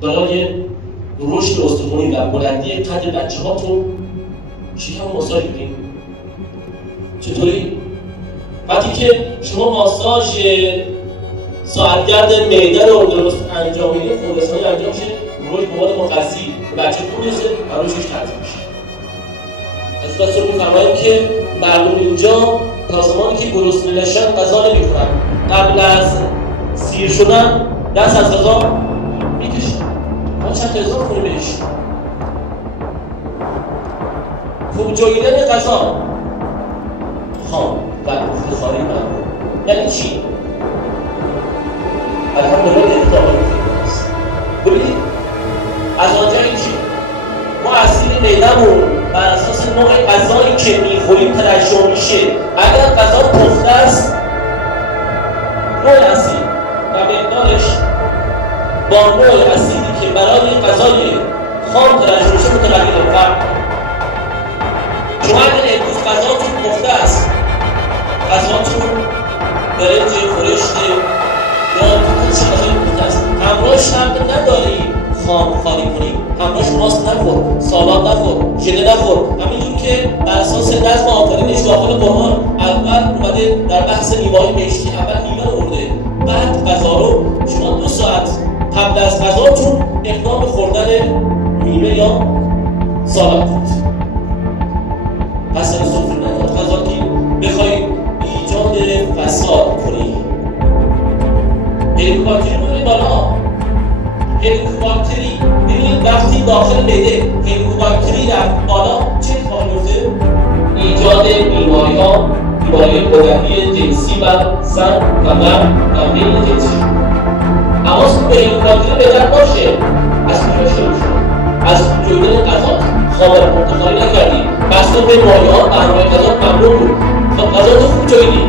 دارای رشد استخوانی و بلندی قد بچه‌هاتون شکم ماساژ بدین. چطوری؟ وقتی که شما ماساژ ساعتگرد معده رو درست انجام میدید، خودرسانی انجام میشه، روی مواد مغذی بچه خوب میرسه و روشش تنظیم میشه. از دستور میفرماییم که مردم اینجا تا زمانی که گرسنه نشن غذا نمیخورن، قبل از سیر شدن دست از غذا میکشن. ما چند غذا خونه بهش خوب جویدن غذا خام و خاری ممنون. یعنی چی؟ الحمدلله اتفاقی میفته. ببینید از آنجایی که ما اصیل معده‌مون بر اساس نوع غذایی که میخوریم ترشح میشه. اگر غذا پخته است، نوع اسید و مقدارش با نوع اسیدی که برای غذای خام ترشح میشه متغیره. فرق شما اگر امروز غذاتون پخته است، غذاتون برنج خورشته یا هیچ غذای پخته است، همراهش شرط نداری خام خالی کنی، همراهش ماست نخور، سالاد نخور، ژله نخور. همینجور که بر اساس نظم آفرینش داخل قرآن اول اومده در بحث میوه‌های بهشتی، اول میوه رو برده، بعد غذا رو. شما 2 ساعت قبل از غذاتون اقدام خوردن میوه یا سالاد کنید. پس از سفره ندارد غذا که بخوای ایجاد فساد کنی. هلیکوباکتری رو بالا. هلیکوباکتری ببینید وقتی داخل معده هلیکوباکتری رفت بالا چه اتفاقی میفته؟ ایجاد بیماری‌ها، بیماری کودکی جنسی و زن و مرد و میل جنسی. حواستون به هلیکوباکتری بهتر باشه. از کجا شروع شد؟ از جویدن غذا خامر پرتقالی نکردی، بسته به مایعات برنامه غذا ممنوع بود. غذا تو خوب جویدی.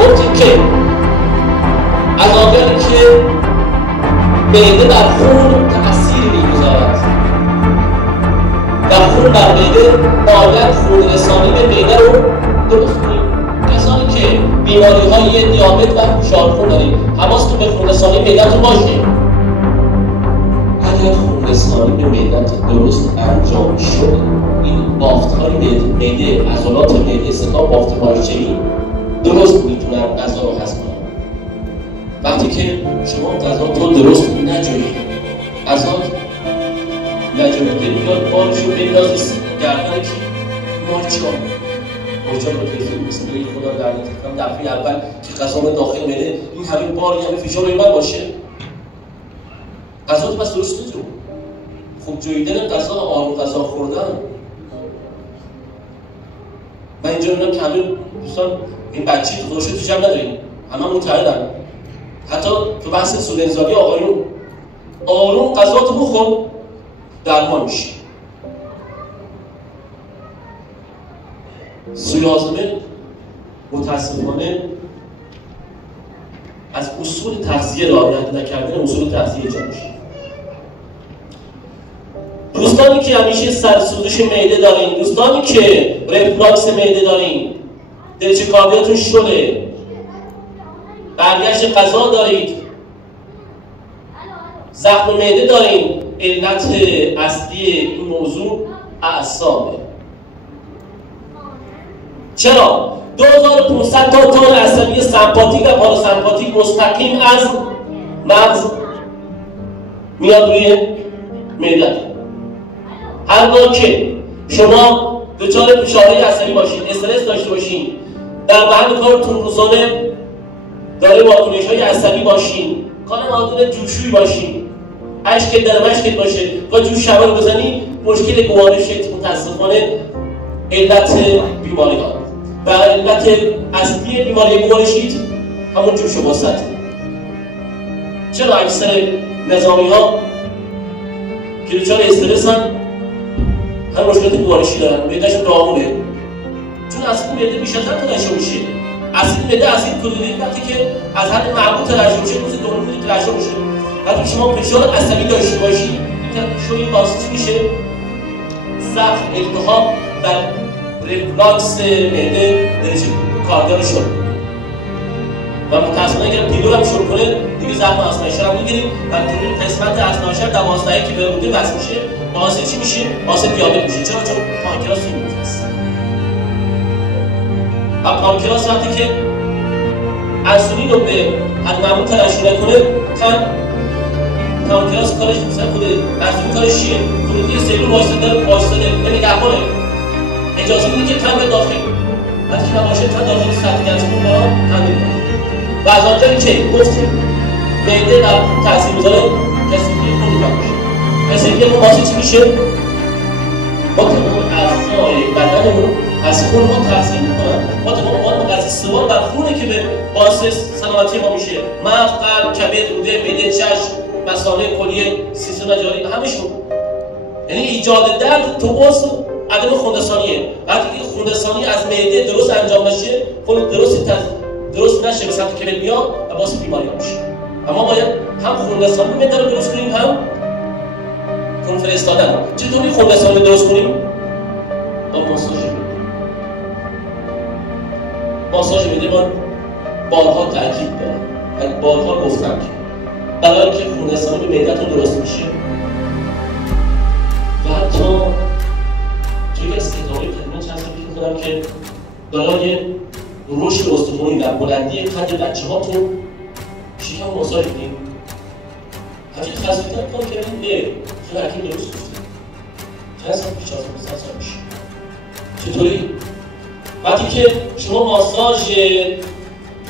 گفتیم که از آنجایی که معده در خون تأثیر می‌گذارد و خون بر معده باید خون رسانی به معده رو درست کنیم. کسانی که بیماری‌های دیابت و فشار خون داریم، حواستون به خون رسانی معده‌تون باشه. اگر خون رسانی به معده‌ت درست انجام شد، این بافت‌های معده، عضلات معده، ستا بافت مارچه‌ای درست میتونن غذا رو هضم کنن. وقتی که شما غذا رو درست نجویید، غذا نجویده بیاد بارش رو بندازید گردن کی؟ مارچه رو تفکیک مثل بگید خدا لعنتت کنه دفعه اول که غذا رو داخل معده این همه باری همه فشار روی من باشه. غذا تو پس درست نجو. خوب جویدن غذا، آروم غذا خوردن. من اینجا میگم که همه دوستان این بچه تو خودشون تو جمع نداریم، همه متحدن. حتی تو بحث سولنزالی آقایون آروم غذا تو بخور درمان میشی. سویازمه متاسفانه از اصول تغذیه رعایت نکردن اصول تغذیه ایجاد میشه. دوستانی که همیشه سرسوزش معده دارین، دوستانی که رفلاکس معده دارین، دلچکاویاتون شله، برگشت غذا دارید، زخم معده دارین، علت اصلی این موضوع اعصابه. چرا؟ 2500 تا تان عصبی سمپاتیک و پاراسمپاتیک مستقیم از مغز میاد روی معده. هرگاه که شما دچار فشارهای عصبی باشید، استرس داشته باشین، در محل کارتون روزانه داره واکنش‌های عصبی باشین، کار معادل جوشویی باشین، اشک در مشکت باشه و جوش شبه رو بزنی، مشکل گوارشت متاسفانه علت بیماری ها و علت اصلی بیماری گوارشیت همون جوش و وسط. چرا اکثر نظامی ها که دچار استرس هم مشکلات گوارشی دارن؟ معده‌شون داغونه، چون اسید معده بیش از حد ترشح میشه. اسید معده اسید کلوریدی وقتی که از حد معقول ترشح میشه روزی 2 لیتر ترشح میشه. وقتی شما فشار عصبی داشته باشید این باعث میشه زخم، التهاب و رفلاکس معده درجه کارگر شد و متأسفانه اگر پیلو هم شروع کنه دیگه دیگه زخم آزمایشی رو میگیریم و توی قسمت آزمایشی 12 که به بوده وصل میشه باعث چی میشه؟ باعث دیابت میشه. چرا؟ چون پانکراس فیبروز هست. و پانکراس وقتی که انسولین رو به حد معمول ترشح نکنه، پانکراس کارش مثلا خود انسولین کارش چیه؟ خروجی سلول واسطه نگهبانه، اجازه میده که تن به داخل وقتی که نباشه تن داخل سطح گندمون با همین و از آنجایی که گفتیم معده در تاثیر میذاره کثیفی خون ایجاد میشه. کثیفی خون باعث چی میشه؟ ما تمام اعضای بدنمون از خون ما تغذیه میکنن. ما تمام مواد مغذی سوال بر خونه که به باعث سلامتی ما میشه. مغز، قلب، کبد، روده، معده، چشم، مثانه، کلیه، سیستم جاری همشون. یعنی ایجاد درد تو عضو عدم خونرسانیه. وقتی که خونرسانی از معده درست انجام نشه، خون درست نشه به سمت کبد میاد و باعث بیماری میشه. اما باید هم خونرسانی معده رو درست کنیم، هم خون فرستادن. چطوری خونرسانی درست کنیم؟ با ماساژ معده. ماساژ معده من بارها تاکید دارم و بارها گفتم که برای اینکه خونرسانی به معده‌تون درست میشه و حتی توی استفاده کردن چند سال فکر می‌کنم که برای رشد استخوانی و بلندی قد بچه‌هاتون شکم ماساژ بدین. همین خاصیت‌ها کار کردیم نه خیلی حکیم درست گفته. چند سال پیش از 5 سال میشه. چطوری؟ وقتی که شما ماساژ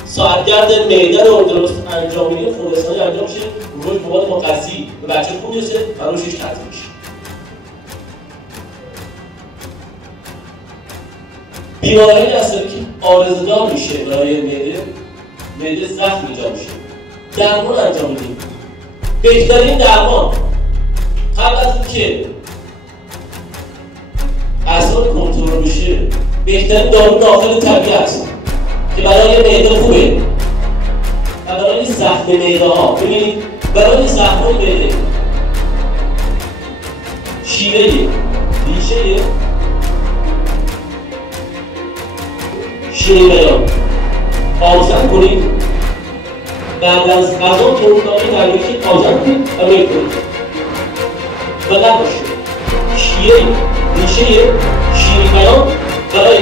ساعتگرد معده رو درست انجام میدید، خونرسانی انجام میشه، روش مواد مغذی به بچه خوب میرسه و روشش تغذیه میشه. بیماری هست که عارضه‌دار میشه برای معده زخم ایجاد میشه. درمان انجام میدیم. بهترین درمان قبل از اینکه اعصاب کنترل بشه، بهترین دارو داخل طبیعت که برای معده خوبه و برای زخم معده ها. ببینید برای زخم معده شیره ریشه شیرین بیان آبزن کنید، بعد از غذا تردانی در یکی آبزن کنید و میل کنید و نباشه ریشه شیرین بیان برای